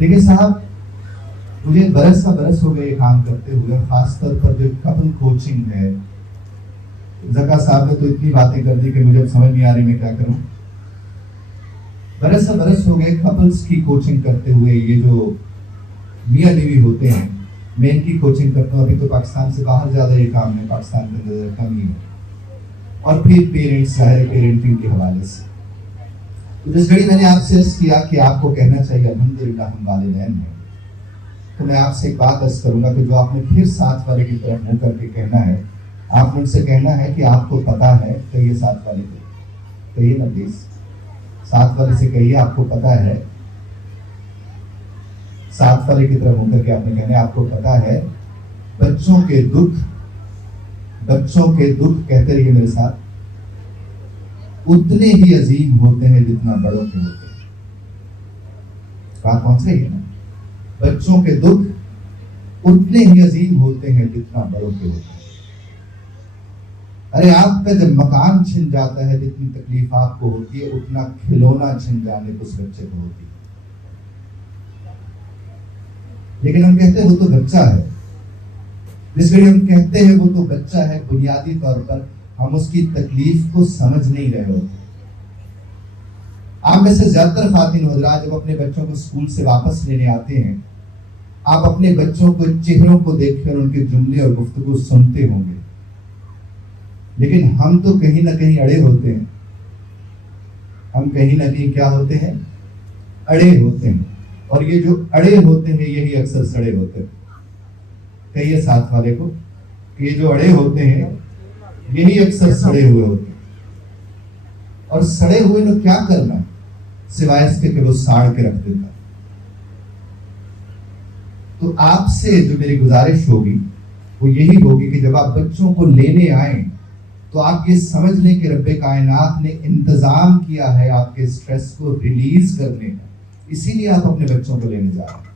دیکھیں صاحب، مجھے برس کا برس ہو گئے یہ کام کرتے ہوئے، اور خاص طور پر جو کپل کوچنگ ہے، زکا صاحب نے تو اتنی باتیں کر دی کہ مجھے اب سمجھ نہیں آ رہی میں کیا کروں۔ برس کا برس ہو گئے کپلز کی کوچنگ کرتے ہوئے، یہ جو میاں بیوی ہوتے ہیں میں ان کی کوچنگ کرتا ہوں۔ ابھی تو پاکستان سے باہر زیادہ یہ کام ہے، پاکستان کے اندر کم ہی ہے۔ اور پھر پیرنٹس، ظاہر پیرنٹنگ کے حوالے سے تو جس گھڑی میں نے آپ سے عرض کیا کہ آپ کو کہنا چاہیے الحمدللہ ہم والدین ہیں، تو میں آپ سے ایک بات عرض کروں گا کہ جو آپ نے پھر ساتھ والے کی طرف منہ کر کے کہنا ہے، آپ نے ان سے کہنا ہے کہ آپ کو پتا ہے، کہیے ساتھ والے کو، کہیے نا پلیز، ساتھ والے سے کہیے آپ کو پتا ہے، ساتھ والے کی طرف منہ کر کے آپ نے کہنا ہے آپ کو پتا ہے بچوں کے دکھ کہتے رہیے میرے ساتھ، اتنے ہی عظیم ہوتے ہیں جتنا بڑوں کے ہوتے ہیں۔ بات پہنچ رہی ہے نا؟ بچوں کے دکھ اتنے ہی عظیم ہوتے ہیں جتنا بڑوں کے ہوتے ہیں۔ ارے آپ کا جب مکان چھن جاتا ہے جتنی تکلیف آپ کو ہوتی ہے، اتنا کھلونا چھن جانے کو اس بچے کو ہوتی ہے۔ لیکن ہم کہتے ہیں وہ تو بچہ ہے، جس گھڑی ہم کہتے ہیں وہ تو بچہ ہے، بنیادی طور پر ہم اس کی تکلیف کو سمجھ نہیں رہے ہوتے۔ آپ میں سے زیادہ تر خواتین حضرات جب اپنے بچوں کو اسکول سے واپس لینے آتے ہیں، آپ اپنے بچوں کو چہروں کو دیکھ کر ان کے جملے اور گفتگو سنتے ہوں گے، لیکن ہم تو کہیں نہ کہیں اڑے ہوتے ہیں، ہم کہیں نہ کہیں کیا ہوتے ہیں؟ اڑے ہوتے ہیں۔ اور یہ جو اڑے ہوتے ہیں یہی اکثر سڑے ہوتے ہیں۔ کہیے ساتھ والے کو کہ یہ جو اڑے ہوتے ہیں یہی اکثر سڑے ہوئے ہوتے ہیں۔ اور سڑے ہوئے نے کیا کرنا سوائے اس کے کہ وہ ساڑ کے رکھ دیتا۔ تو آپ سے جو میری گزارش ہوگی وہ یہی ہوگی کہ جب آپ بچوں کو لینے آئیں تو آپ یہ سمجھ لیں کہ رب کائنات نے انتظام کیا ہے آپ کے سٹریس کو ریلیز کرنے کا، اسی لیے آپ اپنے بچوں کو لینے جا رہے ہیں۔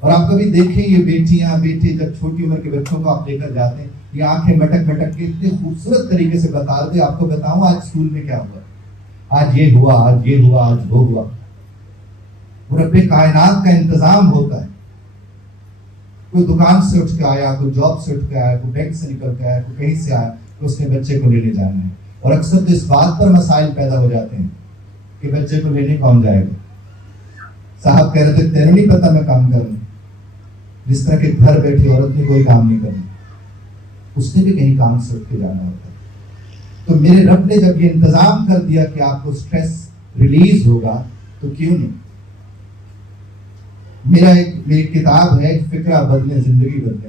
اور آپ کبھی دیکھیں یہ بیٹیاں بیٹے جب چھوٹی عمر کے بچوں کو آپ لے کر جاتے ہیں، یہ آنکھیں مٹک مٹک کے اتنے خوبصورت طریقے سے بتا رہے آپ کو بتاؤں آج اسکول میں کیا ہوا، آج یہ ہوا، آج یہ ہوا، آج وہ ہوا۔ وہ رب کائنات کا انتظام ہوتا ہے۔ کوئی دکان سے اٹھ کے آیا، کوئی جاب سے اٹھ کے آیا، کوئی بینک سے نکل کے آیا، کوئی کہیں سے آیا، تو اس نے بچے کو لینے جانا ہے۔ اور اکثر تو اس بات پر مسائل پیدا ہو جاتے ہیں کہ بچے کو لینے کون جائے گا۔ صاحب کہہ رہے تھے تینوں نہیں پتا میں کام کر رہا ہوں، جس طرح کہ گھر بیٹھی عورت نے کوئی کام نہیں کرنا، اس نے بھی کہیں کام سے اٹھ کے جانا ہوتا ہے۔ تو میرے رب نے جب یہ انتظام کر دیا کہ آپ کو سٹریس ریلیز ہوگا تو کیوں نہیں۔ میری کتاب ہے فکرہ بدلے زندگی بدلے،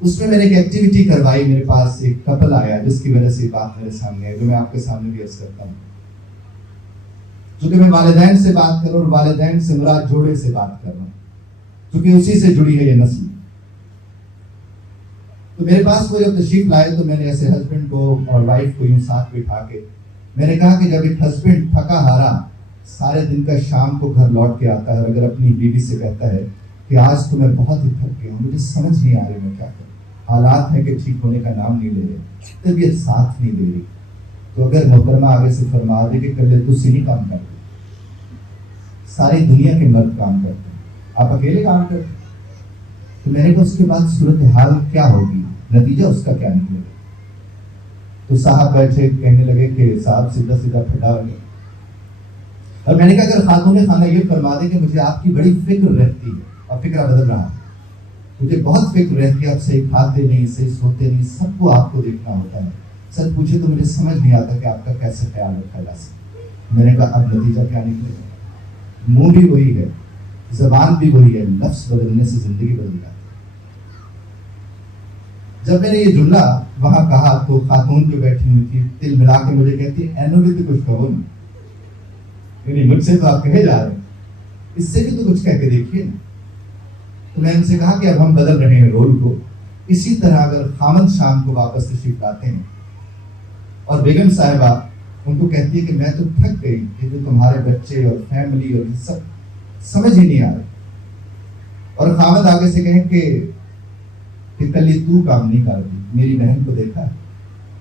اس میں نے ایک ایکٹیویٹی کروائی، میرے پاس ایک کپل آیا جس کی وجہ سے یہ بات میرے سامنے ہے جو میں آپ کے سامنے بھی عرض کرتا ہوں۔ چونکہ میں والدین سے بات کر رہا ہوں اور والدین سے مراد جوڑے سے بات کر رہا ہوں، چونکہ اسی سے جڑی ہے یہ نسل۔ تو میرے پاس وہ جب تشریف لائے تو میں نے ایسے ہسبینڈ کو اور وائف کو یوں ساتھ بٹھا کے میں نے کہا کہ جب ایک ہسبینڈ تھکا ہارا سارے دن کا شام کو گھر لوٹ کے آتا ہے، اگر اپنی بیوی سے کہتا ہے کہ آج تو میں بہت ہی تھک گیا ہوں، مجھے سمجھ نہیں آ رہی میں کیا کروں، حالات ہے کہ ٹھیک ہونے کا نام نہیں لے رہے، طبیعت ساتھ نہیں دے رہی، تو اگر محترمہ آگے سے فرما دے کہ کل تو نہیں کام کرتے، ساری دنیا کے مرد کام کرتے ہیں، آپ اکیلے کام کرتے ہیں، تو میں نے کہا اس کے بعد صورتحال کیا ہوگی، نتیجہ اس کا کیا نکلے گا۔ تو صاحب بیٹھے کہنے لگے کہ صاحب سیدھا سیدھا پھٹا ہو گیا۔ اور میں نے کہا اگر خاتون خانہ یہ فرما دے کہ مجھے آپ کی بڑی فکر رہتی ہے اور فکرہ بدل رہا ہے، مجھے بہت فکر رہتی ہے، آپ صحیح کھاتے نہیں، صحیح سوتے نہیں، سب کو آپ کو دیکھنا ہوتا ہے، سر پوچھے تو مجھے سمجھ نہیں آتا کہ آپ کا کیسے خیال رکھا جا سکے۔ میں نے کہا اب نتیجہ کیا نکلے گا، منہ بھی وہی ہے، زبان بھی وہی ہے، لفظ بدلنے سے زندگی بدل جاتی ہے۔ جب میں نے یہ جملہ وہاں کہا تو خاتون جو بیٹھی ہوئی تھی دل ملا کے مجھے کہتی اینو بھی تو کچھ کہو نا، یعنی مجھ سے تو آپ کہے جا رہے ہیں، اس سے بھی تو کچھ کہہ کے دیکھیے نا۔ تو میں ان سے کہا کہ اب ہم بدل رہے ہیں رول کو، اسی طرح اگر خامد شام کو واپس تشریف لاتے ہیں اور بیگم صاحبہ ان کو کہتی ہے کہ میں تو تھک گئی، کہ جو تمہارے بچے اور فیملی اور سب سمجھ ہی نہیں آ رہے، اور خامد آگے سے کہیں کہ کل یہ تو کام نہیں کر رہی، میری بہن کو دیکھا ہے،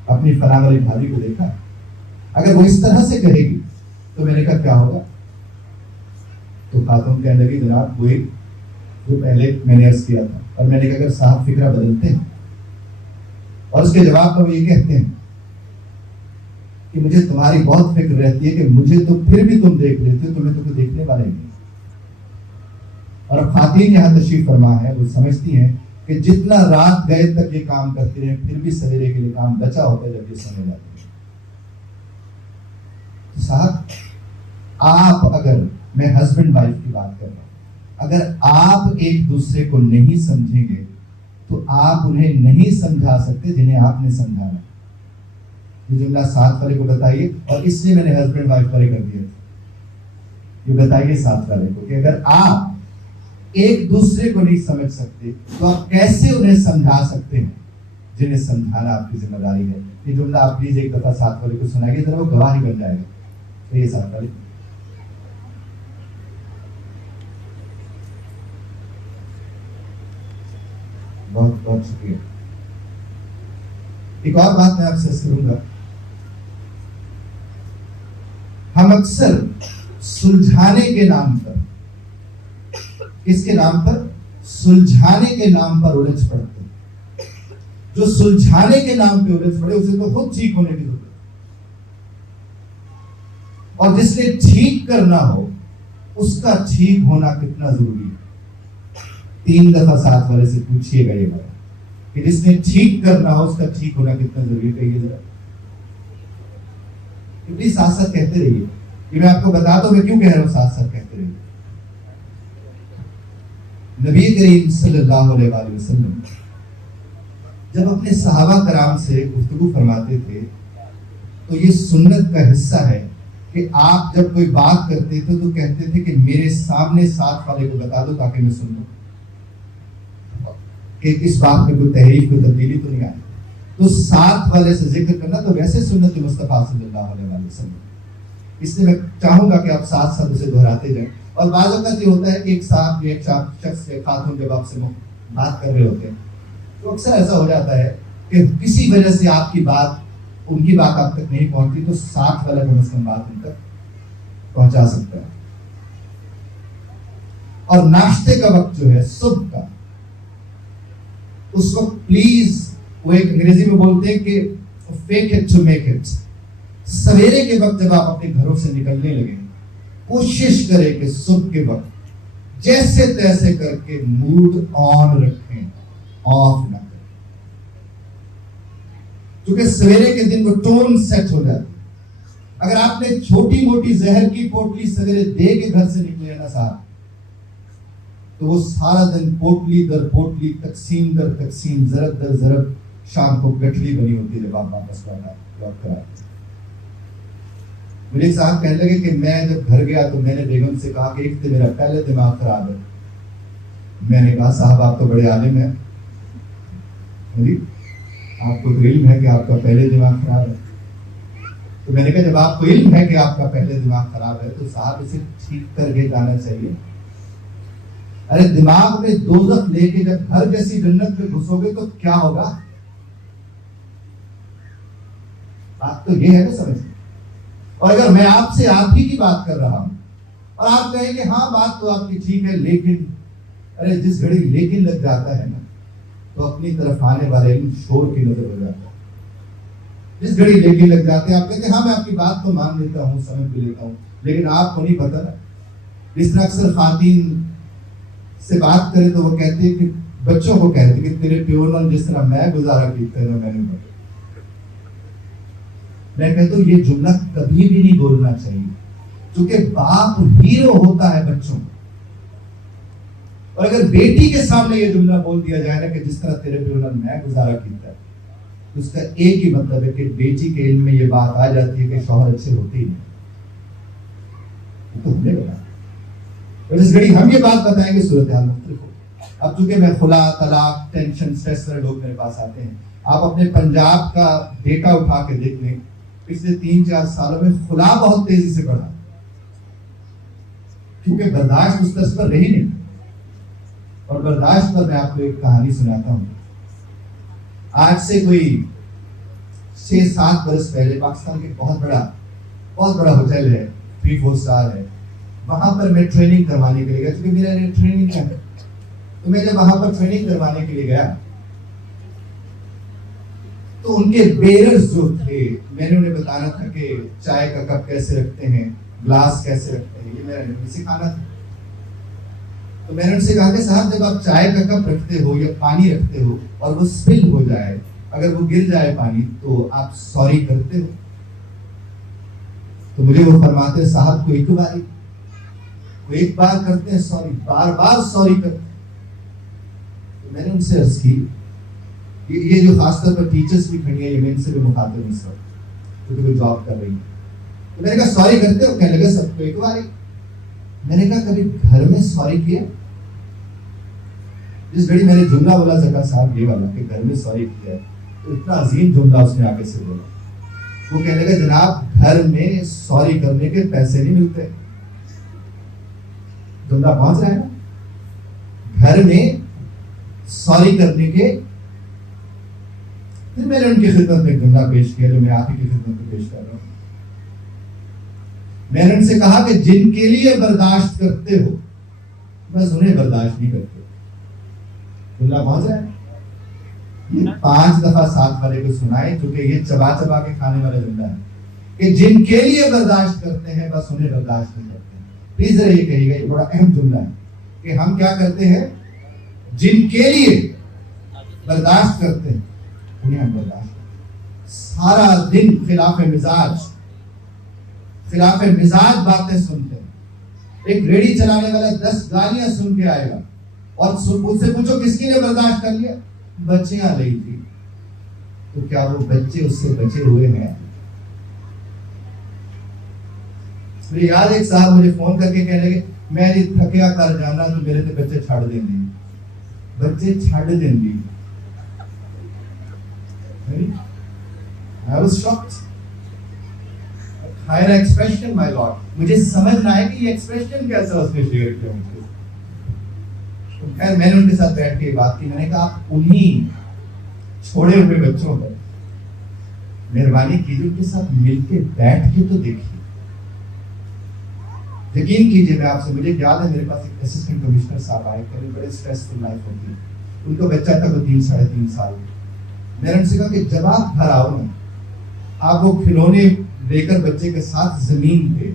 اپنی فلاں والی بھابھی کو دیکھا ہے، اگر وہ اس طرح سے کہے گی تو میں نے کہا کیا ہوگا، تو خاتون کہنے لگی جناب وہی جو پہلے میں نے عرض کیا تھا. اور میں نے کہا اگر صاحب فکرہ بدلتے ہیں اور اس کے جواب میں وہ یہ کہتے ہیں کہ مجھے تمہاری بہت فکر رہتی ہے کہ مجھے تو پھر بھی تم دیکھ لیتے ہو, تمہیں تو کوئی دیکھنے والے نہیں. اور اب خواتین یہاں تشریف فرما ہے, وہ سمجھتی ہیں کہ جتنا رات گئے تک یہ کام کرتے رہے پھر بھی سویرے کے لیے کام بچا ہوتا ہے جب یہ سمجھ جاتے ہیں. صاحب آپ, اگر میں ہسبینڈ وائف کی بات کر رہا ہوں, اگر آپ ایک دوسرے کو نہیں سمجھیں گے تو آپ انہیں نہیں سمجھا سکتے جنہیں آپ نے سمجھانا. یہ جملہ ساتھ والے کو بتائیے, اور اس سے میں نے ہسبینڈ وائف والے کر دیا تھا. یہ بتائیے ساتھ والے کو کہ اگر آپ ایک دوسرے کو نہیں سمجھ سکتے تو آپ کیسے انہیں سمجھا سکتے ہیں جنہیں سمجھانا آپ کی ذمہ داری ہے. یہ جملہ آپ پلیز ایک دفعہ ساتھ والے کو سنائیے, ذرا وہ گواہی بن جائے گا. تو یہ ساتھ والے بہت بہت شکریہ. ایک اور بات میں آپ سے کروں گا, ہم اکثر سلجھانے کے نام پر, کس کے نام پر؟ سلجھانے کے نام پر الجھ پڑتے ہیں. جو سلجھانے کے نام پہ الجھ پڑے اسے تو خود ٹھیک ہونے کی ضرورت ہے, اور جس نے ٹھیک کرنا ہو اس کا ٹھیک ہونا کتنا ضروری ہے. 3 دفعہ ساتھ والے سے پوچھیے گا یہ بات کہ جس نے ٹھیک کرنا ہو اس کا ٹھیک ہونا کتنا ضروری ہے. کہیے ذرا, اتنی ساتھ ساتھ کہتے رہیے. یہ میں آپ کو بتاتا ہوں میں کیوں کہہ رہا ہوں ساتھ ساتھ کہتے رہیے. نبی کریم صلی اللہ علیہ وآلہ وسلم جب اپنے صحابہ کرام سے گفتگو فرماتے تھے تو یہ سنت کا حصہ ہے کہ آپ جب کوئی بات کرتے تھے تو کہتے تھے کہ میرے سامنے ساتھ والے کو بتا دو تاکہ میں سن لوں کہ اس بات میں کوئی تحریف کوئی تبدیلی تو نہیں آئی. تو ساتھ والے سے ذکر کرنا تو ویسے سنت مصطفیٰ صلی اللہ علیہ وآلہ وسلم. اس لیے میں چاہوں گا کہ آپ ساتھ ساتھ اسے دہراتے جائیں. اور بعض اوقات یہ ہوتا ہے کہ ایک شخص یا خاتون جب آپ سے بات کر رہے ہوتے ہیں تو اکثر ایسا ہو جاتا ہے کہ کسی وجہ سے آپ کی بات, ان کی بات آپ تک نہیں پہنچتی, تو ساتھ والا کم از کم بات ان تک پہنچا سکتا ہے. اور ناشتے کا وقت جو ہے صبح کا, اس وقت پلیز, وہ ایک انگریزی میں بولتے ہیں کہ fake it to make it. سویرے کے وقت جب آپ اپنے گھروں سے نکلنے لگے کوشش کریں کہ صبح کے وقت جیسے تیسے کر کے موڈ آن رکھیں, آف نہ کریں, کیونکہ سویرے کے دن وہ ٹون سیٹ ہو جاتی. اگر آپ نے چھوٹی موٹی زہر کی پوٹلی سویرے دے کے گھر سے نکلے نا صاحب, تو وہ سارا دن پوٹلی در پوٹلی, تقسیم در تقسیم, ضرب در ضرب, شام کو گٹھلی بنی ہوتی ہے جب آپ واپس لوٹ کر آتے. مجھے صاحب کہنے لگے کہ میں جب گھر گیا تو میں نے بیگم سے کہا کہ ایک تو میرا پہلے دماغ خراب ہے. میں نے کہا صاحب آپ تو بڑے عالم ہیں, آپ کو تو علم ہے کہ آپ کا پہلے دماغ خراب ہے. تو میں نے کہا جب آپ کو علم ہے کہ آپ کا پہلے دماغ خراب ہے تو صاحب اسے ٹھیک کر کے جانا چاہیے. ارے دماغ میں دوزخ لے کے جب گھر جیسی جنت میں گھسو گے تو کیا ہوگا؟ بات تو یہ ہے نا سمجھ. اور اگر میں آپ سے آپ ہی کی بات کر رہا ہوں اور آپ کہیں کہ ہاں بات تو آپ کی ٹھیک ہے لیکن, ارے جس گھڑی لیکن لگ جاتا ہے نا تو اپنی طرف آنے والے علم شور کی نظر ہو جاتا ہے. جس گھڑی لیکن لگ جاتے ہیں آپ کہتے ہیں ہاں میں آپ کی بات تو مان لیتا ہوں, سمجھ بھی لیتا ہوں, لیکن آپ کو نہیں پتا نا. اس طرح اکثر خواتین سے بات کریں تو وہ کہتے ہیں کہ بچوں کو کہتے ہیں کہ تیرے پیو نے جس طرح میں گزارا کیتا ہے میں نے بتا. میں کہتا ہوں یہ جملہ کبھی بھی نہیں بولنا چاہیے, کیونکہ باپ ہیرو ہوتا ہے بچوں کو. اور اگر بیٹی کے سامنے یہ جملہ بول دیا جائے نا کہ جس طرح تیرے پیو نے میں گزارا کیتا ہے, تو اس کا ایک ہی مطلب ہے کہ بیٹی کے علم میں یہ بات آ جاتی ہے کہ شوہر اچھے ہوتے ہی نہیں. تو ہم نے بتایا اور اس گھڑی ہم یہ بات بتائیں گے صورتحال مختلف ہو. اب چونکہ میں خلا, طلاق, ٹینشن, سٹریس والے لوگ میرے پاس آتے ہیں. آپ اپنے پنجاب کا ڈیٹا اٹھا کے دیکھ لیں, پچھلے 3-4 سالوں میں خلا بہت تیزی سے بڑھا, کیونکہ برداشت اس طرز پر رہی نہیں. اور برداشت پر میں آپ کو ایک کہانی سناتا ہوں. آج سے کوئی 6-7 برس پہلے پاکستان کے بہت بڑا ہوٹل ہے, 3-4 سٹار ہے, وہاں پر میں ٹریننگ کروانے کے لیے گیا کیونکہ میرا ٹریننگ ہے. تو میں جب وہاں پر ٹریننگ کروانے کے لیے گیا تو ان کے بیررز جو تھے میں نے انہیں بتانا تھا کہ چائے کا کپ کیسے رکھتے ہیں, گلاس کیسے رکھتے ہیں, یہ میرا سکھانا تھا. تو میں نے ان سے کہا کہ صاحب جب آپ چائے کا کپ رکھتے ہو یا پانی رکھتے ہو اور وہ سپل ہو جائے, اگر وہ گر جائے پانی, تو آپ سوری کرتے ہو؟ تو مجھے وہ فرماتے صاحب کو ایک بار کرتے ہیں سوری, بار بار سوری کرتے ہیں. تو میں نے ان سے عرض کی, یہ جو خاص طور پر ٹیچرز بھی کھڑی ہیں, یہ میں ان سے بھی مخاطب ہوں اس وقت کیونکہ وہ جاب کر رہی ہیں. تو میں نے کہا سوری کرتے ہو؟ کہنے لگے سب کو ایک بار. میں نے کہا کبھی گھر میں سوری کیا؟ جس گھڑی میں نے جملہ بولا زکا صاحب یہ والا کہ گھر میں سوری کیا ہے, تو اتنا عظیم جملہ اس نے آگے سے بولا. وہ کہنے لگا جناب گھر میں سوری کرنے کے پیسے نہیں ملتے. جملہ پہنچ رہا ہے نا, گھر میں سوری کرنے کے. پھر میں نے ان کی خدمت میں جملہ پیش کیا جو میں آپ ہی کی خدمت میں پیش کر رہا ہوں. میں نے ان سے کہا کہ جن کے لیے برداشت کرتے ہو بس انہیں برداشت نہیں کرتے. جملہ پہنچ رہا ہے. یہ 5 دفعہ ساتھ والے کو سنائے کیونکہ یہ چبا چبا کے کھانے والا جملہ ہے کہ جن کے لیے برداشت کرتے ہیں بس انہیں برداشت نہیں کرتے. پلیز ذرا یہ کہیے گا, یہ بڑا اہم جملہ ہے کہ ہم کیا کرتے ہیں, جن کے لیے برداشت کرتے ہیں انہیں ہم برداشت کرتے ہیں. سارا دن خلاف مزاج باتیں سنتے ہیں. ایک ریڑھی چلانے والا 10 گالیاں سن کے آئے گا اور مجھ سے پوچھو کس کے لیے برداشت کر لیا؟ بچیاں رہی تھی. تو کیا وہ بچے اس سے بچے ہوئے ہیں؟ مجھے یاد ایک صاحب مجھے فون کر کے کہنے لگے میں تھکیا کر جانا تو میرے تو بچے چھڑ دیں گے. بچے چھڑ دیں گے. I was shocked. خیر ایکسپریشن مائی لارڈ, مجھے سمجھ نہ آئے کہ یہ ایکسپریشن کیسا اس نے شیئر کیا مجھ سے. خیر میں نے ان کے ساتھ بیٹھ کے بات کی. میں نے کہا آپ انہی چھوڑے ہوئے بچوں پر مہربانی کیجیے, ان کے ساتھ مل کے بیٹھ کے تو دیکھیے. یقین کیجیے میں آپ سے, مجھے یاد ہے میرے پاس ایک اسسٹنٹ کمشنر صاحب آئے تھے, بڑے اسٹریسفل لائف ہوتی ہے, ان کا بچہ تھا وہ 3-3.5 سال. میں نے ان سے کہا کہ جب آپ گھر آؤ نا, آپ وہ کھلونے لے کر بچے کے ساتھ زمین پہ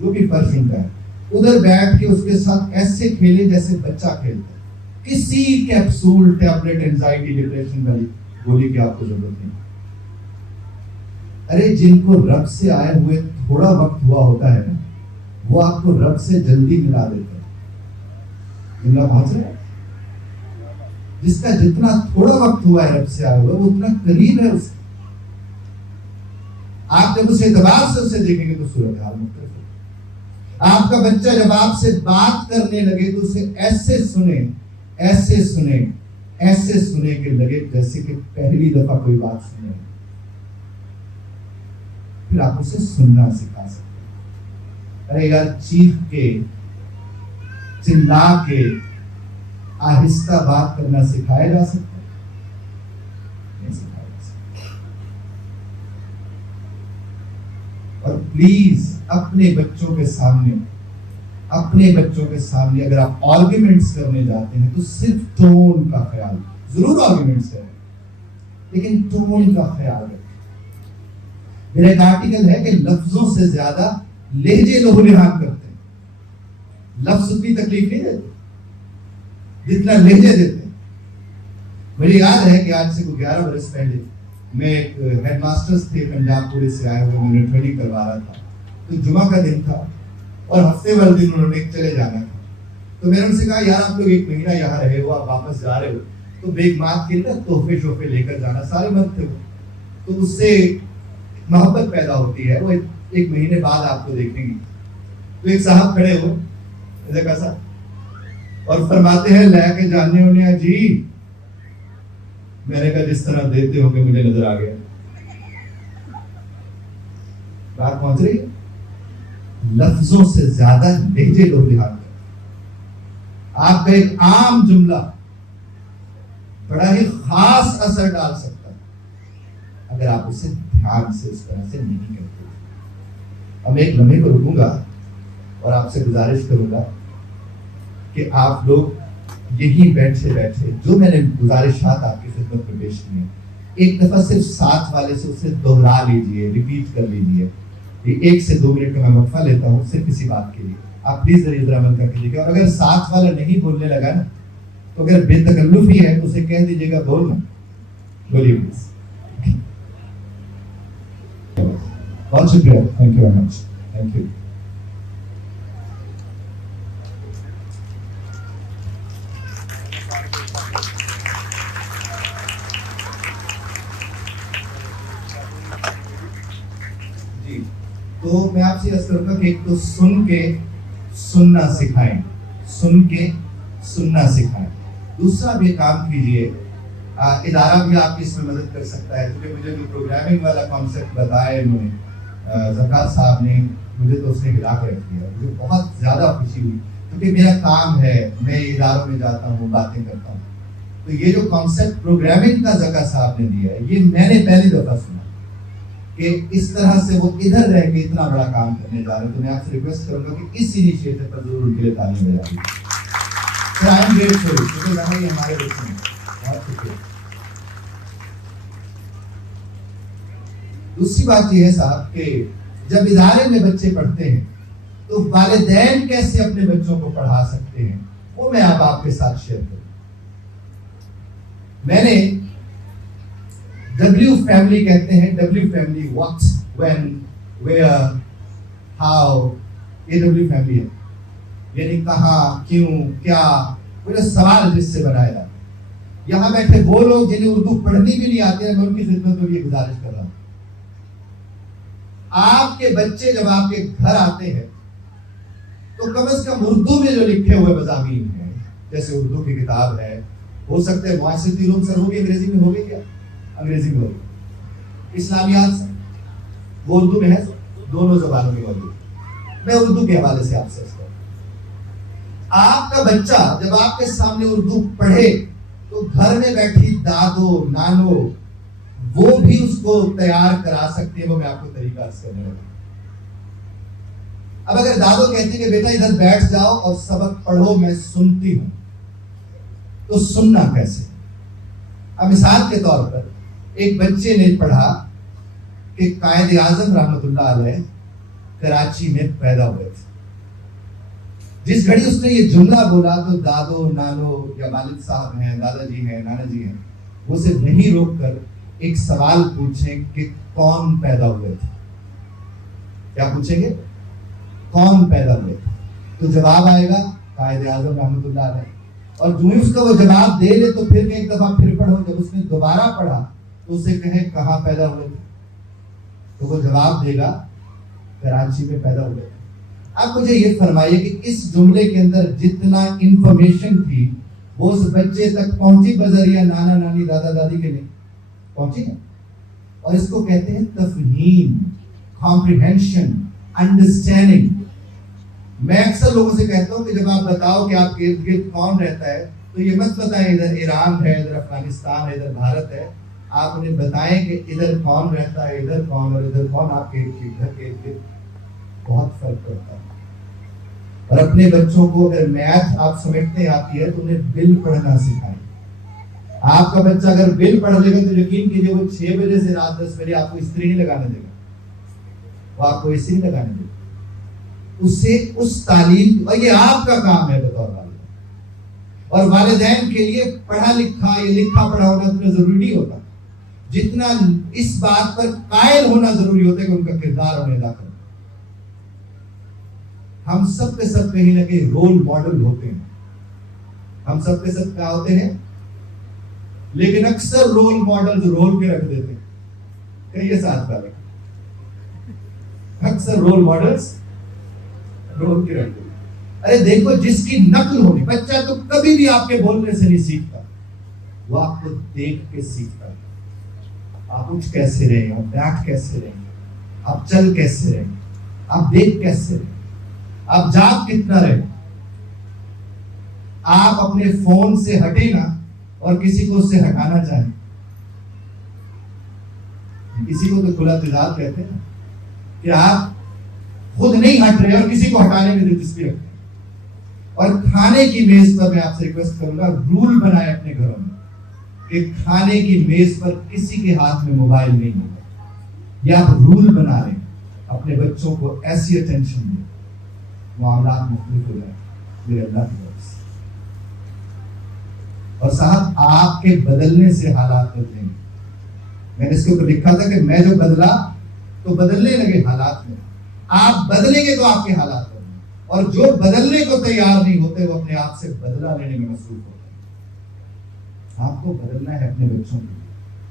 جو بھی فرش ان کا ہے ادھر بیٹھ کے اس کے ساتھ ایسے کھیلے جیسے بچہ کھیلتا ہے. کسی کیپسول, ٹیبلٹ, اینزائٹی, ڈپریشن والی گولی کی آپ کو ضرورت نہیں. ارے جن کو رب سے آئے ہوئے تھوڑا وقت ہوا ہوتا ہے نا, وہ آپ کو رب سے جلدی ملا دیتا ہے. جملہ پہنچ رہا ہے. جس کا جتنا تھوڑا وقت ہوا ہے رب سے آئے ہوئے وہ اتنا قریب ہے اس. آپ جب اس اعتبار سے اسے دیکھیں گے تو صورتحال مختلف ہے. آپ کا بچہ جب آپ سے بات کرنے لگے تو اسے ایسے سنے کہ لگے جیسے کہ پہلی دفعہ کوئی بات سنے. پھر آپ اسے سننا سکھا سکتے ہیں. ارے یار چیخ کے, چلا کے, آہستہ بات کرنا سکھایا جا سکتا ہے؟ نہیں سکھایا جا سکتا. اور پلیز اپنے بچوں کے سامنے اگر آپ آرگیومنٹس کرنے جاتے ہیں تو صرف ٹون کا خیال, ضرور آرگیومنٹس ہے لیکن ٹون کا خیال رکھیں. میرا ایک آرٹیکل ہے کہ لفظوں سے زیادہ لہجے لوگ نہان کرتے ہیں. لفظ اتنی تکلیف نہیں دیتے جتنا لہجے دیتے ہیں. مجھے یاد ہے کہ آج سے 11 برس پہلے میں ایک ہیڈ ماسٹرز تھے پنجاب پولیس سے آئے ہوئے, میں نے ٹریننگ کروا رہا تھا. تو جمعہ کا دن تھا اور ہفتے والے دن انہوں نے چلے جانا تھا. تو میں نے ان سے کہا یار آپ لوگ 1 مہینہ یہاں رہے ہو, آپ واپس جا رہے ہو تو بیگ مات کے نا تحفے شوفے لے کر جانا. سارے مرد تھے تو اس سے محبت پیدا ہوتی ہے, وہ 1 مہینے بعد آپ کو دیکھیں گے. تو ایک صاحب کھڑے ہوئے صاحب اور فرماتے ہیں لے کے جانے ہونے جی. میں نے کہا جس طرح دیتے ہو کہ مجھے نظر آ گیا. بات پہنچ رہی ہے. لفظوں سے زیادہ لہجے لوگ دھیان کریں. آپ کا ایک عام جملہ بڑا ہی خاص اثر ڈال سکتا ہے اگر آپ اسے دھیان سے اس طرح سے نہیں کرتے. اب ایک لمحے کو رکوں گا اور آپ سے گزارش کروں گا کہ آپ لوگ یہی بیٹھے بیٹھے جو میں نے گزارشات آپ کی خدمت میں پیش کی ہیں ایک دفعہ صرف ساتھ والے سے اسے دوہرا لیجئے، ریپیٹ کر لیجئے. یہ 1 سے 2 منٹ کا میں وقفہ لیتا ہوں صرف اسی بات کے لیے. آپ پلیز ذرا عمل کر دیجیے گا. اور اگر ساتھ والا نہیں بولنے لگا نا تو اگر بے تکلفی ہے تو اسے کہہ دیجیے گا بولنا. بولیے پلیز. بہت شکریہ. Thank you very much. Thank you. جی تو میں آپ سے عرض کروں گا کہ ایک تو سن کے سننا سکھائیں، سن کے سننا سکھائیں. دوسرا بھی کام کیجئے، ادارہ بھی آپ کی اس میں مدد کر سکتا ہے. کیونکہ مجھے جو پروگرامنگ والا کانسیپٹ بتایا انہوں نے زکات صاحب نے، مجھے تو اس نے ہلا کے رکھ دیا. مجھے بہت زیادہ خوشی ہوئی کیونکہ میرا کام ہے، میں اداروں میں جاتا ہوں، باتیں کرتا ہوں. تو یہ جو کانسیپٹ پروگرامنگ کا زکات صاحب نے دیا ہے یہ میں نے پہلی دفعہ سنا کہ اس طرح سے وہ ادھر رہ کے اتنا بڑا کام کرنے جا رہے ہیں. تو میں آپ سے ریکویسٹ کروں گا کہ اس انیشیٹو پر ضرور ان کے لیے تعلیم دے جائے. ہمارے بچے ہیں. بہت شکریہ. دوسری بات یہ ہے صاحب کہ جب ادارے میں بچے پڑھتے ہیں تو والدین کیسے اپنے بچوں کو پڑھا سکتے ہیں وہ میں اب آپ کے ساتھ شیئر کروں. میں نے W فیملی کہتے ہیں. W family what, when, where, how. یہ W فیملی ہے یعنی کہاں، کیوں، کیا. وہ سوال جس سے بنایا جاتا ہے. یہاں بیٹھے وہ لوگ جنہیں اردو پڑھنی بھی نہیں آتی ہے میں ان کی خدمت میں یہ گزارش کر رہا ہوں. آپ کے بچے جب آپ کے گھر آتے ہیں تو کم از کم اردو میں جو لکھے ہوئے مضامین ہیں جیسے اردو کی کتاب ہے، ہو سکتا ہے معاشرتی علوم سر ہوگی انگریزی میں ہوگی، کیا انگریزی میں ہوگی، اسلامیات سر وہ اردو میں ہے، دونوں زبانوں میں موجود. میں اردو کے حوالے سے آپ سے کروں. آپ کا بچہ جب آپ کے سامنے اردو پڑھے تو گھر میں بیٹھی دادو نانو وہ بھی اس کو تیار کرا سکتے ہیں. وہ میں آپ کو طریقہ عرض کرنے لگا. اب اگر دادو کہتی کہ بیٹا ادھر بیٹھ جاؤ اور سبق پڑھو میں سنتی ہوں تو سننا کیسے؟ اب مثال کے طور پر ایک بچے نے پڑھا کہ قائد اعظم رحمۃ اللہ علیہ کراچی میں پیدا ہوئے تھے. جس گھڑی اس نے یہ جملہ بولا تو دادو نانو یا والد صاحب ہیں، دادا جی ہیں، نانا جی ہیں، وہ اسے نہیں روک کر ایک سوال پوچھیں کہ کون پیدا ہوئے تھے. کیا پوچھیں گے؟ کون پیدا ہوئے تھے. تو جواب آئے گا قائد اعظم رحمۃ اللہ علیہ. اور جو اس کا وہ جواب دے لے تو پھر ایک دفعہ پھر پڑھو. جب اس نے دوبارہ پڑھا تو اسے کہے کہاں پیدا ہوئے تھے تو وہ جواب دے گا کراچی میں پیدا ہوئے تھے. اب مجھے یہ فرمائیے کہ اس جملے کے اندر جتنا انفارمیشن تھی وہ اس بچے تک پہنچی بذریعہ نانا نانی دادا دادی کے نہیں پہنچی نا. اور اس کو کہتے ہیں تفہیم، کمپریہنشن، انڈرسٹینڈنگ. میں اکثر لوگوں سے کہتا ہوں کہ جب آپ بتاؤ کہ آپ کے ارد گرد کون رہتا ہے تو یہ مت بتائیں ادھر ایران ہے، ادھر افغانستان ہے، ادھر بھارت ہے. آپ انہیں بتائیں کہ ادھر کون رہتا ہے، ادھر کون اور ادھر کون. آپ کے گھر کے ارد گرد بہت فرق پڑتا ہے. اور اپنے بچوں کو اگر میتھ آپ سمجھتے آتی ہے تو انہیں بل پڑھنا سکھائیں. آپ کا بچہ اگر بل پڑھ لے گا تو یقین کیجیے وہ 6 بجے سے رات 10 بجے آپ کو استری نہیں لگانے دے گا، وہ آپ کو استری لگانے دے گا. اسے اس تعلیم، اور یہ آپ کا کام ہے بطور والدین. اور والدین کے لیے پڑھا لکھا یا لکھا پڑھا ہونا اتنا ضروری نہیں ہوتا جتنا اس بات پر قائل ہونا ضروری ہوتا ہے کہ ان کا کردار انہیں ادا کرنا. ہم سب کے سب کہیں نہ کہیں رول ماڈل ہوتے ہیں. ہم سب کے سب کیا ہوتے ہیں؟ لیکن اکثر رول ماڈل رول کے رکھ دیتے ہیں. کہیے ساتھ والے اکثر رول ماڈلز رول کے رکھ دیتے. ارے دیکھو جس کی نقل ہونی، بچہ تو کبھی بھی آپ کے بولنے سے نہیں سیکھتا، وہ آپ کو دیکھ کے سیکھتا ہے. آپ اٹھ کیسے رہے ہیں، آپ بیٹھ کیسے رہے ہیں، آپ چل کیسے رہے ہیں، آپ دیکھ کیسے رہے ہیں، آپ جاگ کتنا رہے. آپ اپنے فون سے ہٹے نا اور کسی کو اس سے ہٹانا چاہیں، کسی کو تو کھلا تضاد کہتے ہیں کہ آپ خود نہیں ہٹ رہے اور کسی کو ہٹانے میں دلچسپی رکھتے ہیں. اور کھانے کی میز پر میں آپ سے ریکویسٹ کروں گا, رول بنائے اپنے گھروں میں کہ کھانے کی میز پر کسی کے ہاتھ میں موبائل نہیں ہوگا. یہ آپ رول بنا لیں, اپنے بچوں کو ایسی اٹینشن دیں, معاملات مختلف ہو جائیں میرے اللہ کی طرف سے. اور صاحب آپ کے بدلنے سے حالات بدلیں گے. میں نے اس کے اوپر لکھا تھا کہ میں جو بدلا تو بدلنے لگے حالات میں, آپ بدلیں گے تو آپ کے حالات بدلیں گے. اور جو بدلنے کو تیار نہیں ہوتے وہ اپنے آپ سے بدلہ لینے میں مصروف ہوتے ہیں. آپ کو بدلنا ہے اپنے بچوں کے لیے.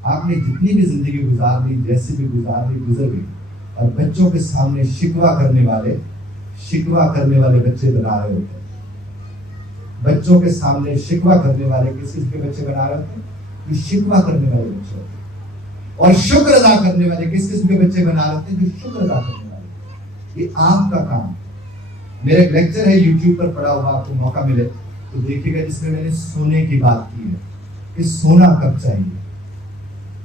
آپ نے جتنی بھی زندگی گزار لی, جیسی بھی گزار لی, گزر گئی. اور بچوں کے سامنے شکوہ کرنے والے بچے بنا رہے ہوتے ہیں. بچوں کے سامنے شکوہ کرنے والے کس کے بچے بنا رہے ہوتے ہیں؟ جو شکوہ کرنے والے بچے ہوتے ہیں. اور شکر ادا کرنے والے کس قسم کے بچے بنا رہے ہوتے ہیں؟ جو شکر ادا کرنے والے. یہ آپ کا کام ہے. میرا ایک لیکچر ہے یوٹیوب پر پڑا ہوا, آپ کو موقع ملے تو دیکھیے گا, جس میں میں نے سونے کی بات کی ہے کہ سونا کب چاہیے.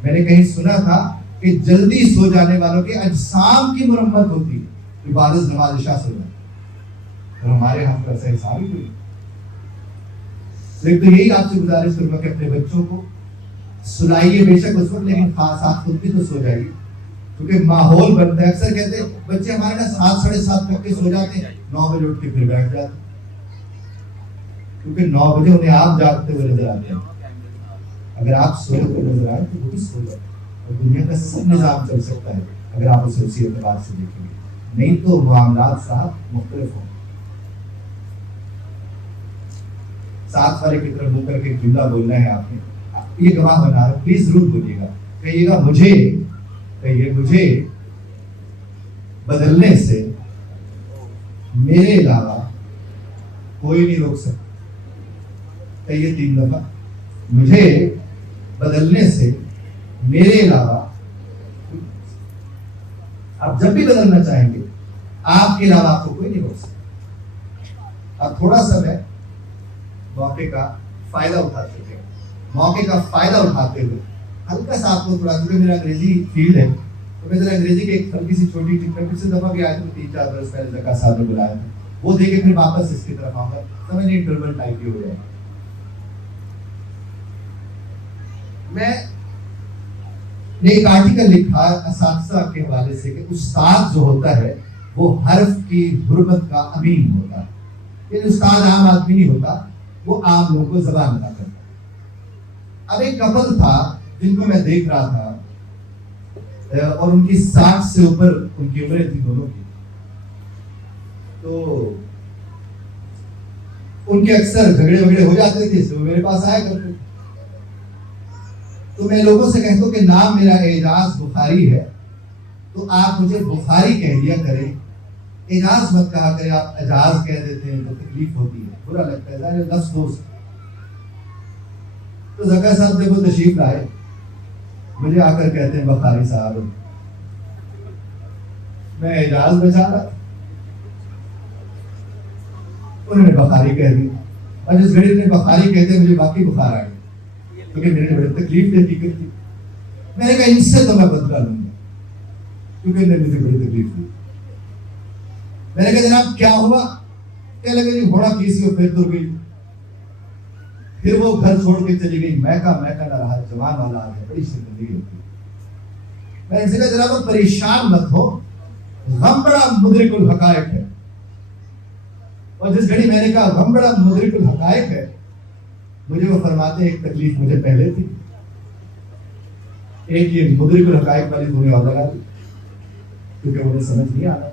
میں نے کہیں سنا تھا کہ جلدی سو جانے والوں کے اجسام کی مرمت ہوتی ہے, عبادت نماز عشاء سو جائے. اور ہمارے ہاں پر ایسا حساب ہی کوئی. تو یہی آپ سے گزارش کروں گا کہ اپنے بچوں کو سلائیے بے شک اس وقت, لیکن ساتھ خود بھی تو سو جائیے, کیونکہ ماحول بنتا ہے. اکثر کہتے ہیں بچے ہمارے نا 7 ساڑھے 7 تک کے سو جاتے ہیں, 9 بجے اٹھ کے پھر بیٹھ جاتے ہیں, کیونکہ 9 بجے انہیں آپ جاگتے ہوئے نظر آتے ہیں. اگر آپ سوئے ہوئے نظر آئے تو وہ بھی سو جائے. اور دنیا کا سب نظام چل سکتا ہے اگر آپ اسے اسی اعتبار سے دیکھیں گے, نہیں تو معاملات صاحب مختلف ہوں. ساتھ والے کی طرف منہ کر کے جملہ بولنا ہے آپ نے, یہ گواہ بنا رہا, پلیز ضرور بولیے گا. کہیے گا مجھے بدلنے سے میرے علاوہ کوئی نہیں روک سکتا. کہیے 3 دفعہ, مجھے بدلنے سے میرے علاوہ. آپ جب بھی بدلنا چاہیں گے آپ کے علاوہ آپ کو کوئی نہیں روک سکتا. اب تھوڑا سا میں موقع کا فائدہ اٹھاتے ہوئے ہلکا سا آپ کو تھوڑا, کیونکہ میرا انگریزی فیلڈ ہے تو میں ذرا انگریزی کی ایک ہلکی سی چھوٹی ٹپ میں پچھلی دفعہ بھی آیا تھا, 3-4 برس پہلے زکا صاحب نے بلایا تھا, وہ دیکھ کے پھر واپس اس کی طرف آؤں گا. سمجھ انٹرول ٹائپ کی ہو جائے. میں نے ایک آرٹیکل لکھا اساتذہ کے حوالے سے کہ استاد جو ہوتا ہے وہ حرف کی حرمت کا امین ہوتا ہے. یعنی استاد عام آدمی نہیں ہوتا, وہ عام لوگوں کو زبان ادا کرتا ہے. اب ایک کپل تھا جن کو میں دیکھ رہا تھا, اور ان کی 60 سے اوپر ان کی عمریں تھی دونوں کی. تو ان کے اکثر جھگڑے ہو جاتے تھے, وہ میرے پاس آیا کرتے. تو میں لوگوں سے کہتا ہوں کہ نام میرا اعجاز بخاری ہے, تو آپ مجھے بخاری کہہ دیا کریں, اعجاز مت کہا کریں. آپ اعجاز کہہ دیتے ہیں تو تکلیف ہوتی ہے, برا لگتا ہے, لفظ دوست. تو زکا صاحب جب وہ تشریف لائے مجھے آ کر کہتے ہیں بخاری صاحب, میں اعجاز بچا رہا, انہوں نے بخاری کہہ دی. اور جس گھڑی نے بخاری کہتے مجھے باقی بخار آ گئی, کیونکہ میرے نے بڑی تکلیف دے دی. میں نے کہا ان سے تو میں بدلا لوں گا, کیونکہ انہوں نے مجھے بڑی تکلیف دی. میں نے کہا جناب کیا ہوا؟ کہنے لگے جی گھوڑا کسی کو پھر دور گئی. پھر وہ گھر چھوڑ کے چلی گئی. میں نہ رہا, جوان والا آ گیا, بڑی شرمندگی ہوتی. میں نے کہا جناب پریشان مت ہو, غم بڑا مدرک الحقائق ہے. اور جس گھڑی میں نے کہا غم بڑا مدرک الحقائق ہے, مجھے وہ فرماتے ہیں ایک تکلیف مجھے پہلے تھی, ایک یہ مدرک الحقائق والی تمہیں اور لگا دی, کیونکہ انہیں سمجھ نہیں آ رہا.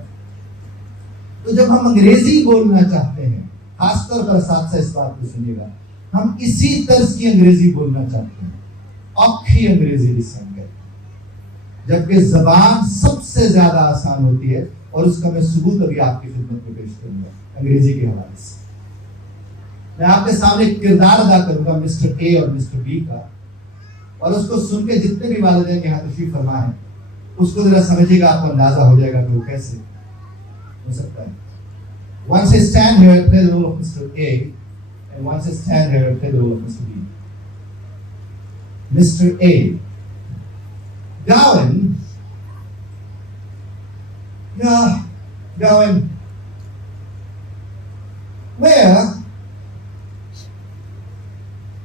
تو جب ہم انگریزی بولنا چاہتے ہیں, خاص طور پر ساتھ اس بات کو سنیے گا, ہم اسی طرز کی انگریزی بولنا چاہتے ہیں, اوکھی انگریزی جسے ہم کہتے ہیں, جبکہ زبان سب سے زیادہ آسان ہوتی ہے. اور اس کا میں ثبوت ابھی آپ کی خدمت میں پیش کروں گا انگریزی کے حوالے سے. میں آپ کے سامنے ایک کردار ادا کروں گا مسٹر اے اور مسٹر بی کا, اور اس کو سن کے جتنے بھی والدین یہاں تشریف فرما ہیں اس کو ذرا سمجھے گا, آپ کو اندازہ ہو جائے گا کہ وہ کیسے ہو سکتا ہے. Once I stand here and play the role of Mr. A, and once I stand here and play the role of Mr. B. Mr. A. going, where?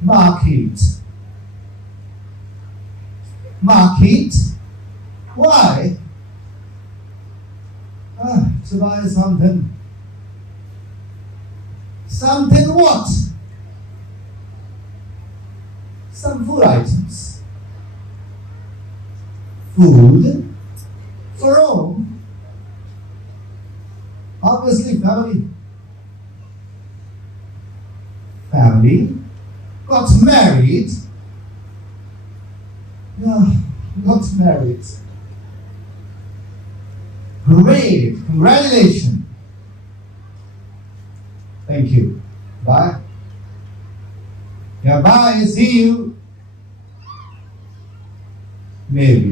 Market. Market? Why? To buy something. Something what? Some food items. Food for home. Obviously family. Family got married. Got married. Great. Congratulations. Thank you. Bye. Yeah, bye. See you. Maybe.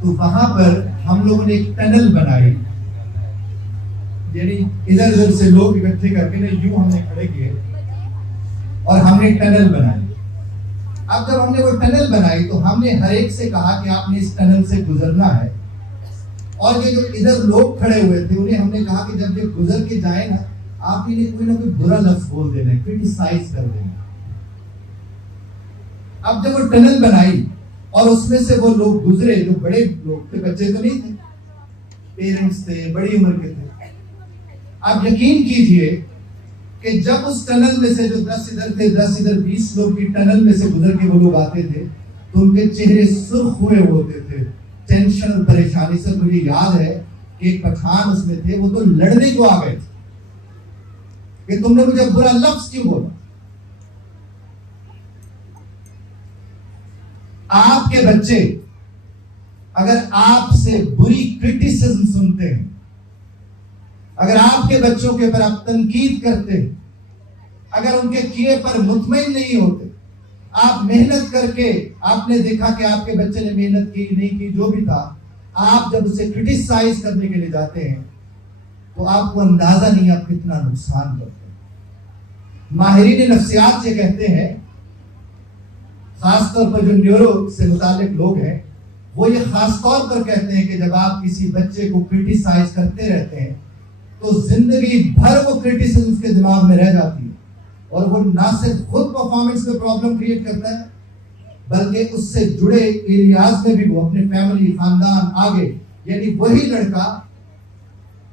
تو وہاں پر ہم لوگوں نے ایک tunnel بنائی, یعنی ادھر ادھر سے لوگ اکٹھے کر کے یوں ہم نے کھڑے کیے اور ہم نے ٹنل بنائی. اب جب ہم نے وہ ٹنل بنائی تو ہم نے ہر ایک سے کہا کہ آپ نے اس ٹنل سے گزرنا ہے, اور یہ جو ادھر لوگ کھڑے ہوئے تھے انہیں ہم نے کہا کہ جب یہ گزر کے جائیں نا, آپ انہیں کوئی نہ کوئی برا لفظ بول دینا, کرٹیسائز کر دینا. اب جب وہ ٹنل بنائی اور اس میں سے وہ لوگ گزرے, جو بڑے لوگ تھے, بچے تو نہیں تھے, پیرنٹس تھے, بڑی عمر کے تھے. آپ یقین کیجئے کہ جب اس ٹنل میں سے جو 10 ادھر تھے 10 ادھر 20 لوگ کی ٹنل میں سے گزر کے وہ لوگ آتے تھے تو ان کے چہرے سرخ ہوئے ہوتے تھے, ٹینشن اور پریشانی سے. مجھے یاد ہے کہ ایک پٹھان اس میں تھے, وہ تو لڑنے کو آ گئے تھے کہ تم نے مجھے برا لفظ کیوں بولا. آپ کے بچے اگر آپ سے بری کرٹیسزم سنتے ہیں, اگر آپ کے بچوں کے اوپر آپ تنقید کرتے ہیں, اگر ان کے کیے پر مطمئن نہیں ہوتے, آپ محنت کر کے آپ نے دیکھا کہ آپ کے بچے نے محنت کی نہیں کی جو بھی تھا, آپ جب اسے کرٹیسائز کرنے کے لیے جاتے ہیں تو آپ کو اندازہ نہیں آپ کتنا نقصان کرتے ہیں. ماہرین نفسیات یہ کہتے ہیں, خاص طور پر جو نیورو سے متعلق لوگ ہیں, وہ یہ خاص طور پر کہتے ہیں کہ جب آپ کسی بچے کو کرٹیسائز کرتے رہتے ہیں تو زندگی بھر وہ کرٹیسزم اس کے دماغ میں رہ جاتی ہے, اور وہ نہ صرف خود پرفارمنس میں پرابلم کریٹ کرتا ہے بلکہ اس سے جڑے ایریاز میں بھی وہ اپنے فیملی, خاندان, آگے. یعنی وہی لڑکا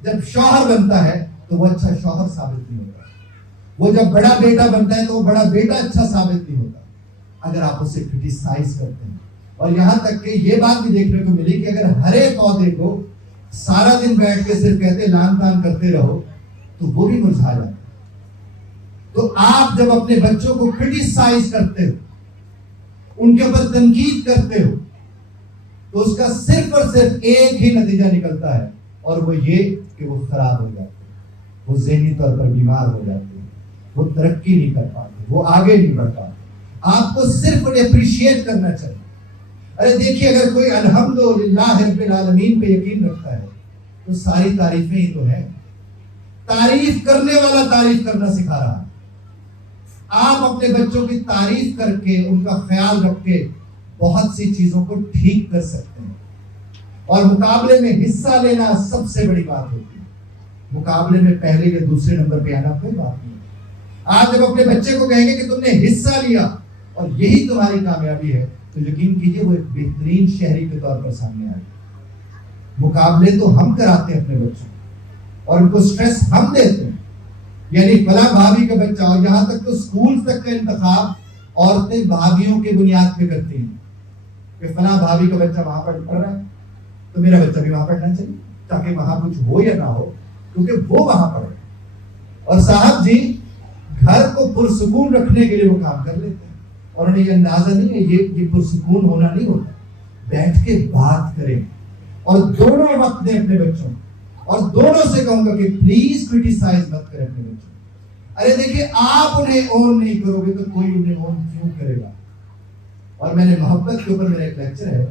جب شوہر بنتا ہے تو وہ اچھا شوہر ثابت نہیں ہوتا, وہ جب بڑا بیٹا بنتا ہے تو وہ بڑا بیٹا اچھا ثابت نہیں ہوتا اگر آپ اسے کرٹیسائز کرتے ہیں. اور یہاں تک کہ یہ بات بھی دیکھنے کو ملی کہ اگر ہر ایک پودے کو سارا دن بیٹھ کے صرف کہتے لان تان کرتے رہو تو وہ بھی مرجھا جاتا ہے. تو آپ جب اپنے بچوں کو کرٹیسائز کرتے ہو, ان کے اوپر تنقید کرتے ہو, تو اس کا صرف اور صرف ایک ہی نتیجہ نکلتا ہے, اور وہ یہ کہ وہ خراب ہو جاتے ہیں, وہ ذہنی طور پر بیمار ہو جاتے ہیں, وہ ترقی نہیں کر پاتے, وہ آگے نہیں بڑھ پاتے. آپ کو صرف انہیں اپریشیٹ کرنا چاہیے. ارے دیکھیے, اگر کوئی الحمدللہ رب العالمین پہ یقین رکھتا ہے تو ساری تعریفیں ہی تو ہیں. تعریف کرنے والا تعریف کرنا سکھا رہا ہے. آپ اپنے بچوں کی تعریف کر کے, ان کا خیال رکھ کے بہت سی چیزوں کو ٹھیک کر سکتے ہیں. اور مقابلے میں حصہ لینا سب سے بڑی بات ہوتی ہے. مقابلے میں پہلے یا دوسرے نمبر پہ آنا کوئی بات نہیں. آپ جب اپنے بچے کو کہیں گے کہ تم نے حصہ لیا اور یہی تمہاری کامیابی ہے, تو یقین کیجئے وہ ایک بہترین شہری کے طور پر سامنے آئے. مقابلے تو ہم کراتے ہیں اپنے بچوں اور ان کو سٹریس ہم دیتے ہیں. یعنی فلاں بھابھی کا بچہ, اور یہاں تک تو اسکول تک کا انتخاب عورتیں بھابھیوں کے بنیاد پہ کرتی ہیں کہ فلاں بھابھی کا بچہ وہاں پر پڑھ رہا ہے تو میرا بچہ بھی وہاں پڑھنا چاہیے, تاکہ وہاں کچھ ہو یا نہ ہو, کیونکہ وہ وہاں پڑھے. اور صاحب جی گھر کو پرسکون رکھنے کے لیے وہ کام کر لیتے ہیں, اور انہیں یہ اندازہ نہیں ہے یہ پرسکون ہونا نہیں ہوتا. بیٹھ کے بات کریں اور دونوں وقت دیں اپنے بچوں, اور دونوں سے کہوں گا کہ پلیز کرٹیسائز مت کریں اپنے بچوں. ارے دیکھیے, آپ انہیں اون نہیں کرو گے تو کوئی انہیں اون کیوں کرے گا. اور میں نے محبت کے اوپر میرا ایک لیکچر ہے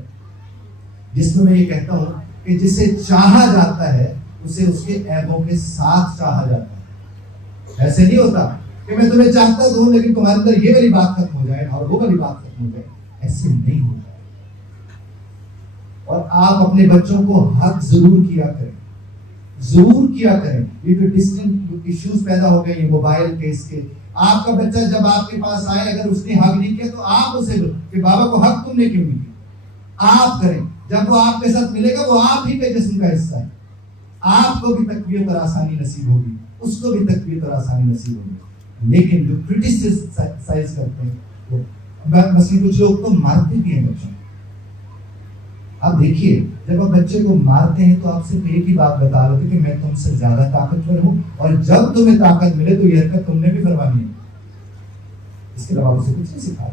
جس میں یہ کہتا ہوں کہ جسے چاہا جاتا ہے اسے اس کے عیبوں کے ساتھ چاہا جاتا ہے. ایسے نہیں ہوتا کہ میں تمہیں چاہتا ہوں لیکن تمہارے اندر یہ والی بات ختم ہو جائے اور وہ والی بات ختم ہو جائے. ایسے نہیں ہوتا. اور آپ اپنے بچوں کو حق ضرور کیا کریں, ضرور کیا کریں. یہ جو ڈسٹنٹ ایشوز پیدا ہو گئے یہ موبائل کے, اس کے, آپ کا بچہ جب آپ کے پاس آئے اگر اس نے حق نہیں کیا تو آپ اسے کہ بابا کو حق تم نے کیوں نہیں کیا, آپ کریں. جب وہ آپ کے ساتھ ملے گا وہ آپ ہی کے جسم کا حصہ ہے. آپ کو بھی تقویت اور آسانی نصیب ہوگی, اس کو بھی تقویت اور آسانی نصیب ہوگی. لیکن جو کرٹیسائز کرتے ہیں وہ مثلا کچھ لوگ تو مارتے بھی ہیں بچوں. آپ دیکھیے جب آپ بچے کو مارتے ہیں تو آپ صرف ایک ہی بات بتا رہے تھے کہ میں تم سے زیادہ طاقتور ہوں, اور جب تمہیں طاقت ملے تو یہ حرکت تم نے بھی فرمانی ہے. اس کے علاوہ اسے کچھ نہیں سکھا.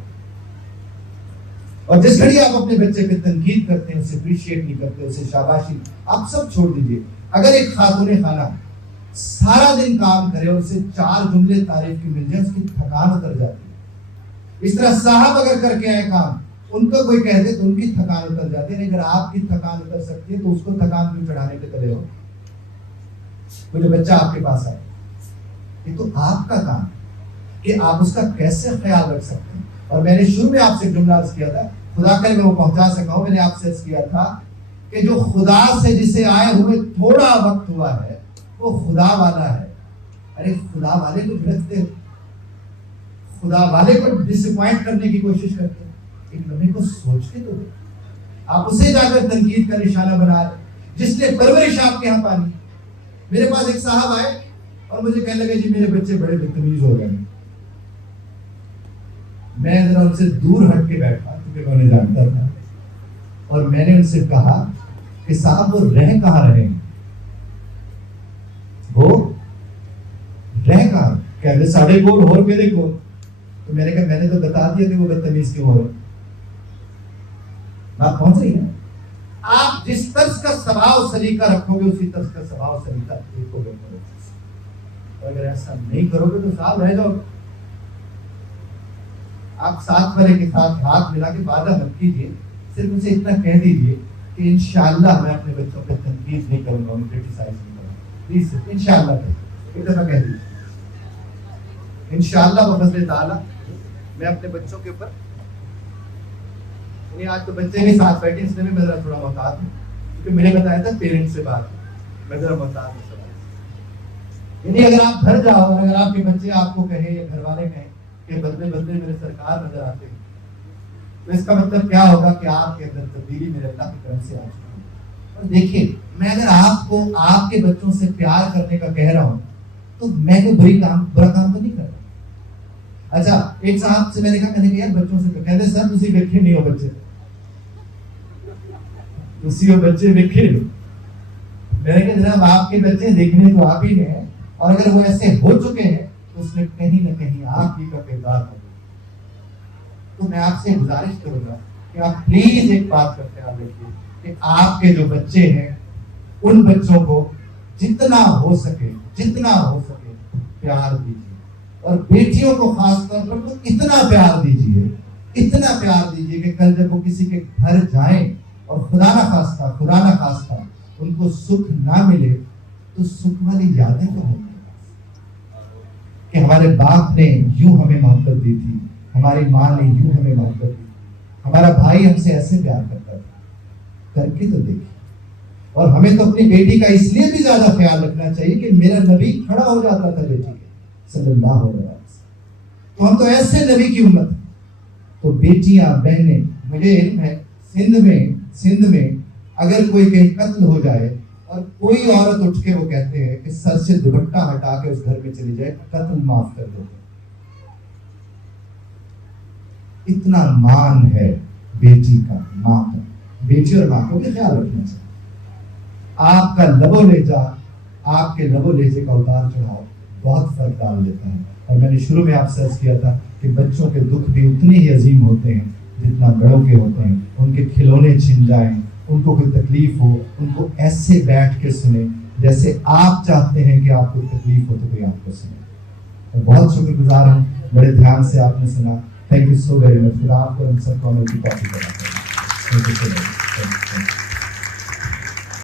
اور جس گھڑی آپ اپنے بچے پہ تنقید کرتے ہیں, اسے اپریشیٹ نہیں کرتے, اسے شاباشی, آپ سب چھوڑ دیجیے. اگر ایک خاتون خانہ سارا دن کام کرے اور اسے 4 جملے تعریف کے مل جائے, اس کی تھکان اتر جاتی ہے. اس طرح صاحب اگر کر کے آئے کام, ان کو کوئی کہہ دے تو ان کی تھکان اتر جاتی ہے، اگر آپ کی تھکان اتر سکتی ہے تو اس کو تھکان کیوں چڑھانے کے تلے ہو؟ وہ جو بچہ آپ کے پاس آئے، یہ تو آپ کا کام ہے کہ آپ اس کا کیسے خیال رکھ سکتے ہیں. اور میں نے شروع میں آپ سے جملہ عرض کیا تھا، خدا کرے میں وہ پہنچا سکا ہوں، میں نے آپ سے عرض کیا تھا کہ جو خدا سے جسے آئے ہوئے تھوڑا وقت ہوا ہے وہ خدا والا ہے. ارے خدا والے کو بھڑکتے، خدا والے کو ڈس اپوائنٹ کرنے کی کوشش کرتے، ایک لمحے کو سوچ کے تو آپ اسے جا کر تنقید کا نشانہ بنا رہے جس نے پرورش آپ کے یہاں پانی. میرے پاس ایک صاحب آئے اور مجھے کہنے لگے جی میرے بچے بڑے بدتمیز ہو گئے. میں ذرا ان سے دور ہٹ کے بیٹھا کیونکہ میں انہیں جانتا تھا، اور میں نے ان سے کہا کہ صاحب وہ رہ کہاں رہے ہیں، وہ رہ کہاں، کہتے ساڑھے گول ہو کے دیکھو. تو میں نے کہا میں نے تو بتا دیا کہ وہ بدتمیز کیوں ہو رہے. بات پہنچ رہی ہے؟ آپ جس طرز کا سبھاؤ سلیقہ رکھو گے اسی طرز کا سبھاؤ سلیقہ دیکھو گے. اور اگر ایسا نہیں کرو گے تو صاحب رہ جاؤ. آپ ساتھ والے کے ساتھ ہاتھ ملا کے وعدہ مت کیجیے، صرف اسے اتنا کہہ دیجیے کہ انشاءاللہ میں اپنے بچوں پہ تنقید نہیں کروں گا، ان کرٹیسائز نہیں کروں گا. پلیز صرف انشاءاللہ ایک دفعہ کہہ دیجیے انشاءاللہ بفضل تعالیٰ میں اپنے بچوں کے اوپر، یعنی آج تو بچے بھی ساتھ بیٹھے اس میں بھی ذرا تھوڑا محتاط ہوں کیونکہ میں نے بتایا تھا پیرنٹ سے بات میں ذرا محتاط ہوں. یعنی اگر آپ گھر جاؤ اور اگر آپ کے بچے آپ کو کہیں یا گھر والے کہیں کہ بدلے بدلے میرے سرکار نظر آتے ہیں تو اس کا مطلب کیا ہوگا کہ آپ کے اندر تبدیلی میرے اللہ کی طرف سے آ چکی ہے. اور دیکھیے میں اگر آپ کو آپ کے بچوں سے پیار کرنے کا کہہ رہا ہوں تو میں کوئی برا کام تو نہیں کر رہا. اچھا ایک صاحب سے میں نے کہا یار بچوں سے کہتے سر تسی ویکھے نہیں ہو بچے، تسی ہو بچے ویکھے نہیں. میں نے کہا جناب آپ کے بچے دیکھنے تو آپ ہی ہیں، اور اگر وہ ایسے ہو چکے ہیں تو اس میں کہیں نہ کہیں آپ ہی کا کردار ہے. تو میں آپ سے گزارش کروں گا کہ آپ پلیز ایک بات کا خیال رکھیے کہ آپ کے جو بچے ہیں ان بچوں کو جتنا ہو سکے پیار دیجیے، اور بیٹیوں کو خاص طور پر تو اتنا پیار دیجیے کہ کل جب وہ کسی کے گھر جائیں اور خدا نہ خواستہ ان کو سکھ نہ ملے تو سکھ والی یادیں تو ہوں کہ ہمارے باپ نے یوں ہمیں محبت دی تھی، ہماری ماں نے یوں ہمیں محبت دی تھی، ہمارا بھائی ہم سے ایسے پیار کرتا تھا. کر کے تو دیکھیے. اور ہمیں تو اپنی بیٹی کا اس لیے بھی زیادہ خیال رکھنا چاہیے کہ میرا نبی کھڑا ہو جاتا تھا بیٹی کے صلی اللہ علیہ وسلم. تو ہم تو ایسے نبی کی امت ہیں. تو بیٹیاں بہنیں، مجھے علم ہے سندھ میں اگر کوئی کہیں قتل ہو جائے اور کوئی عورت اٹھ کے وہ کہتے ہیں کہ سر سے دوپٹہ ہٹا کے اس گھر میں چلی جائے قتل معاف کر دو. اتنا مان ہے بیٹی کا، ماں کا. بیٹی اور ماں کو بھی خیال رکھنا چاہیے. آپ کا لب و لہجے کا اتار چڑھاؤ بہت فرق ڈال دیتا ہے. اور میں نے شروع میں آپ سے عرض کیا تھا کہ بچوں کے دکھ بھی اتنے ہی عظیم ہوتے ہیں جتنا بڑوں کے ہوتے ہیں. ان کے کھلونے چھن جائیں، ان کو کوئی تکلیف ہو، ان کو ایسے بیٹھ کے سنیں جیسے آپ چاہتے ہیں کہ آپ کو تکلیف ہو تو کوئی آپ کو سنے. بہت شکر گزار ہوں، بڑے دھیان سے آپ نے سنا. Thank you so very much. خدا آپ کو ہم سب کو عمل کی توفیق عطا کرے.